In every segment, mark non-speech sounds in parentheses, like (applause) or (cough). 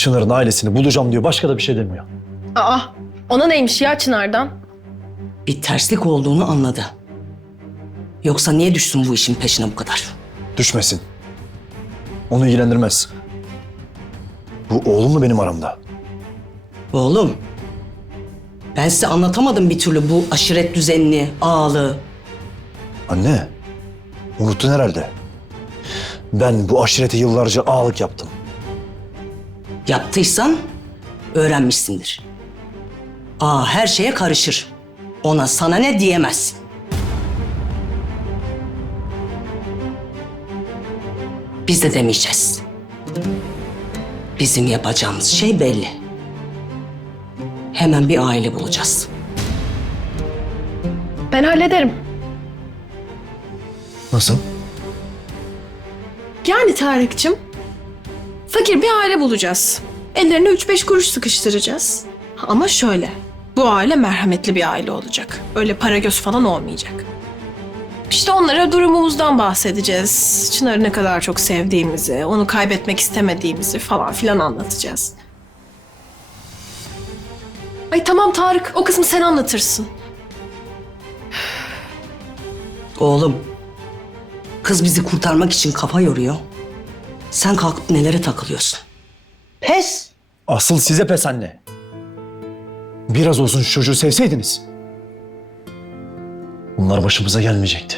Çınar'ın ailesini bulacağım diyor. Başka da bir şey demiyor. Aa, ona neymiş ya Çınar'dan? Bir terslik olduğunu anladı. Yoksa niye düşsün bu işin peşine bu kadar? Düşmesin. Onu ilgilendirmez. Bu oğlumla benim aramda. Oğlum, ben size anlatamadım bir türlü bu aşiret düzenini, ağalığı. Anne, unuttun herhalde. Ben bu aşirete yıllarca ağalık yaptım. Yaptıysan öğrenmişsindir. Aa her şeye karışır. Ona sana ne diyemezsin. Biz de demeyeceğiz. Bizim yapacağımız şey belli. Hemen bir aile bulacağız. Ben hallederim. Nasıl? Yani Tarık'cığım, fakir bir aile bulacağız. Ellerine üç beş kuruş sıkıştıracağız. Ama şöyle, bu aile merhametli bir aile olacak. Öyle para göz falan olmayacak. İşte onlara durumumuzdan bahsedeceğiz. Çınar'ı ne kadar çok sevdiğimizi, onu kaybetmek istemediğimizi falan filan anlatacağız. Ay tamam Tarık, o kısmı sen anlatırsın. Oğlum, kız bizi kurtarmak için kafa yoruyor. Sen kalkıp nelere takılıyorsun? Pes. Asıl size pes anne. Biraz olsun şu çocuğu sevseydiniz. Bunlar başımıza gelmeyecekti.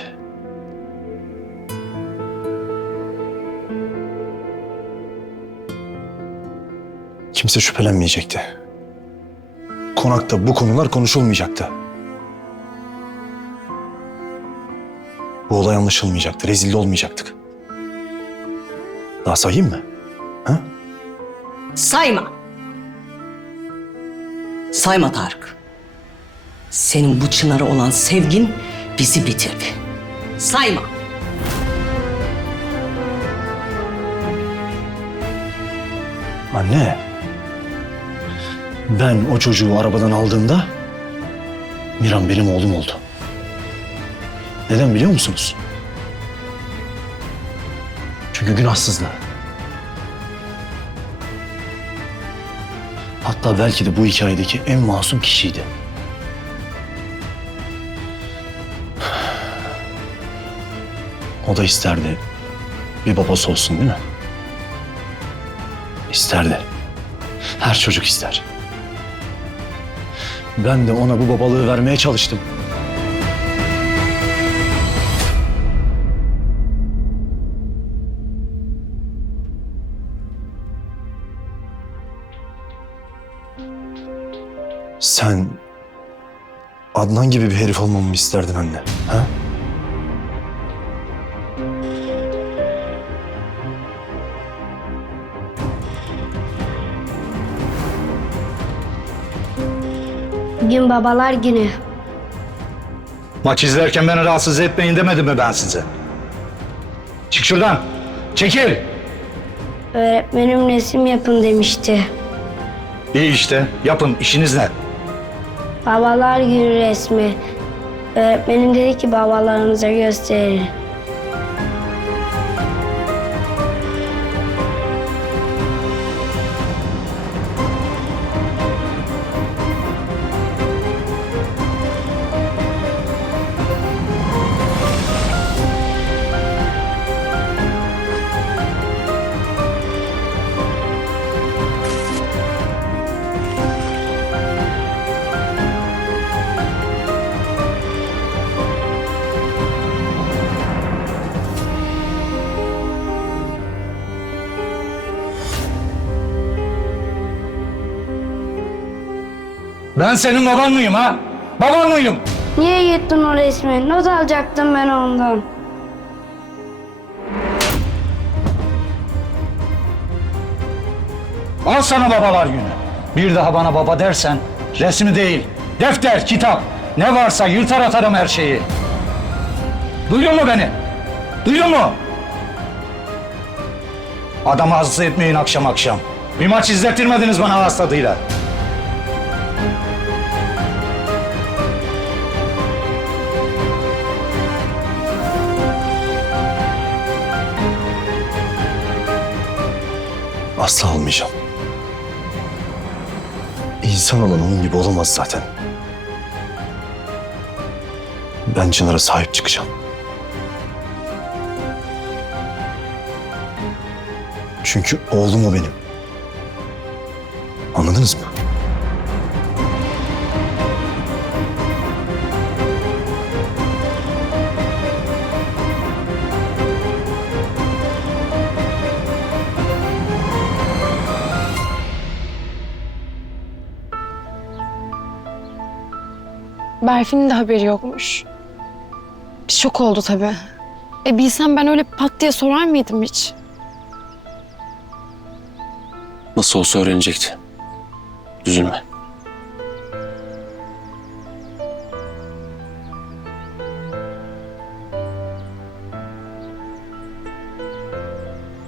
Kimse şüphelenmeyecekti. Konakta bu konular konuşulmayacaktı. Bu olay anlaşılmayacaktı, rezil olmayacaktık. Daha sayayım mı? Ha? Sayma. Sayma Tarık. Senin bu Çınar'a olan sevgin bizi bitirdi. Sayma. Anne. Ben o çocuğu arabadan aldığımda Miran benim oğlum oldu. Neden biliyor musunuz? Çünkü günahsızdı. Hatta belki de bu hikayedeki en masum kişiydi. (sighs) O da isterdi bir babası olsun değil mi? İsterdi. Her çocuk ister. Ben de ona bu babalığı vermeye çalıştım. Sen Adnan gibi bir herif olmamı mı isterdin anne? Ha? Bugün babalar günü. Maç izlerken beni rahatsız etmeyin demedim mi ben size? Çık şuradan. Çekil. Öğretmenim resim yapın demişti. İyi işte. Yapın. işiniz ne? Babalar günü resmi. Öğretmenim dedi ki babalarımıza gösterin. Ben senin baban mıyım ha? Baban mıyım? Niye yırttın o resmi? Not alacaktım ben ondan. Al sana babalar günü. Bir daha bana baba dersen resmi değil, defter, kitap ne varsa yırtar atarım her şeyi. Duydun mu beni? Duydun mu? Adam hasta etmeyin akşam akşam. Bir maç izlettirmediniz bana ağız tadıyla. Asla almayacağım. İnsan olan onun gibi olamaz zaten. Ben Çınar'a sahip çıkacağım. Çünkü oğlum o benim. Anladınız mı? Berfin'in de haberi yokmuş. Şok oldu tabii. E bilsem ben öyle pat diye sorar mıydım hiç? Nasıl olsa öğrenecekti. Üzülme.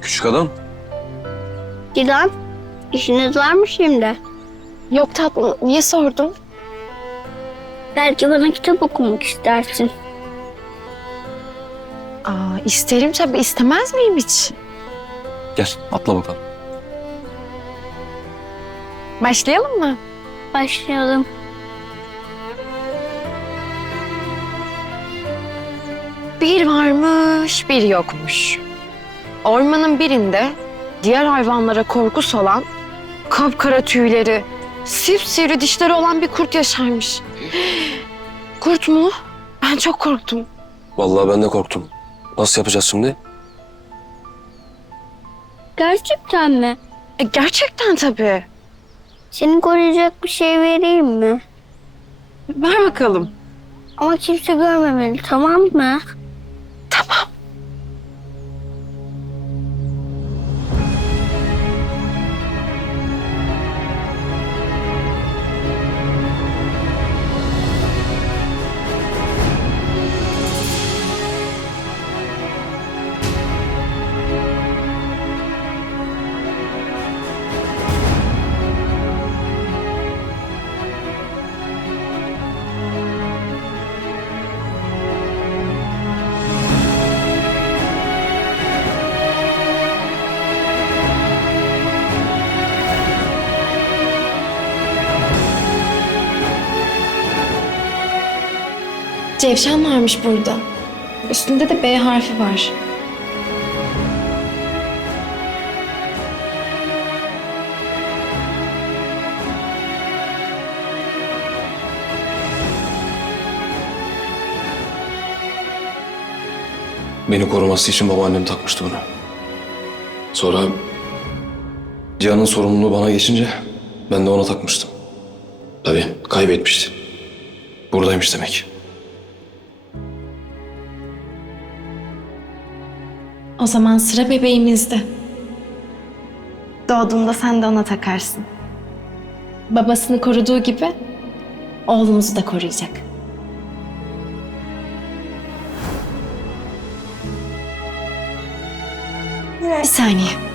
Küçük adam. Dilan, işiniz var mı şimdi? Yok tatlım, niye sordun? Belki bana kitap okumak istersin. Aa, isterim tabii, istemez miyim hiç? Gel atla bakalım. Başlayalım mı? Başlayalım. Bir varmış, bir yokmuş. Ormanın birinde diğer hayvanlara korku salan, kapkara tüyleri, sipsivri dişleri olan bir kurt yaşarmış. Kurt mu? Ben çok korktum. Vallahi ben de korktum. Nasıl yapacağız şimdi? Gerçekten mi? E, gerçekten tabii. Seni koruyacak bir şey vereyim mi? Ver bakalım. Ama kimse görmemeli, tamam mı? Tamam. Cevşen varmış burada. Üstünde de B harfi var. Beni koruması için babaannem takmıştı bunu. Sonra Cihan'ın sorumluluğu bana geçince ben de ona takmıştım. Tabii kaybetmişti. Buradaymış demek. O zaman sıra bebeğimizde. Doğduğunda sen de ona takarsın. Babasını koruduğu gibi oğlumuzu da koruyacak. Bir saniye.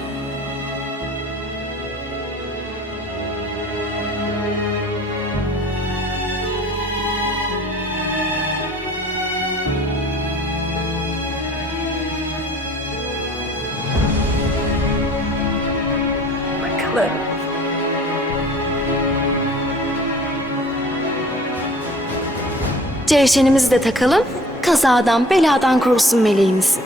Bakalım. Cevşenimizi de takalım. Kazadan, beladan korusun meleğimiz.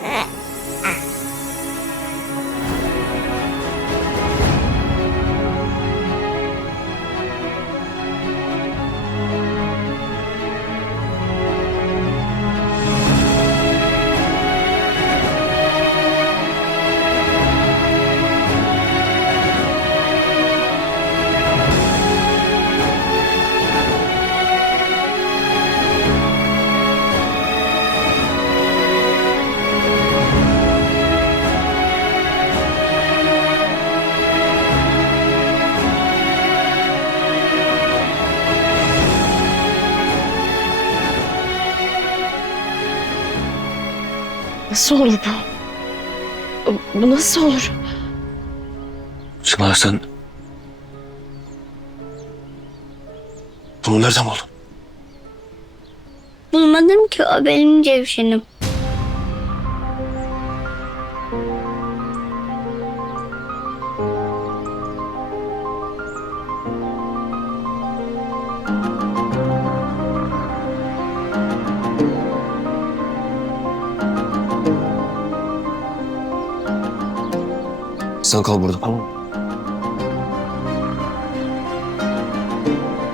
Nasıl olur bu? Bu nasıl olur? Çınar sen... Bunu nereden buldun? Bulmadım ki o benim cevşenim. Sen kal burada tamam?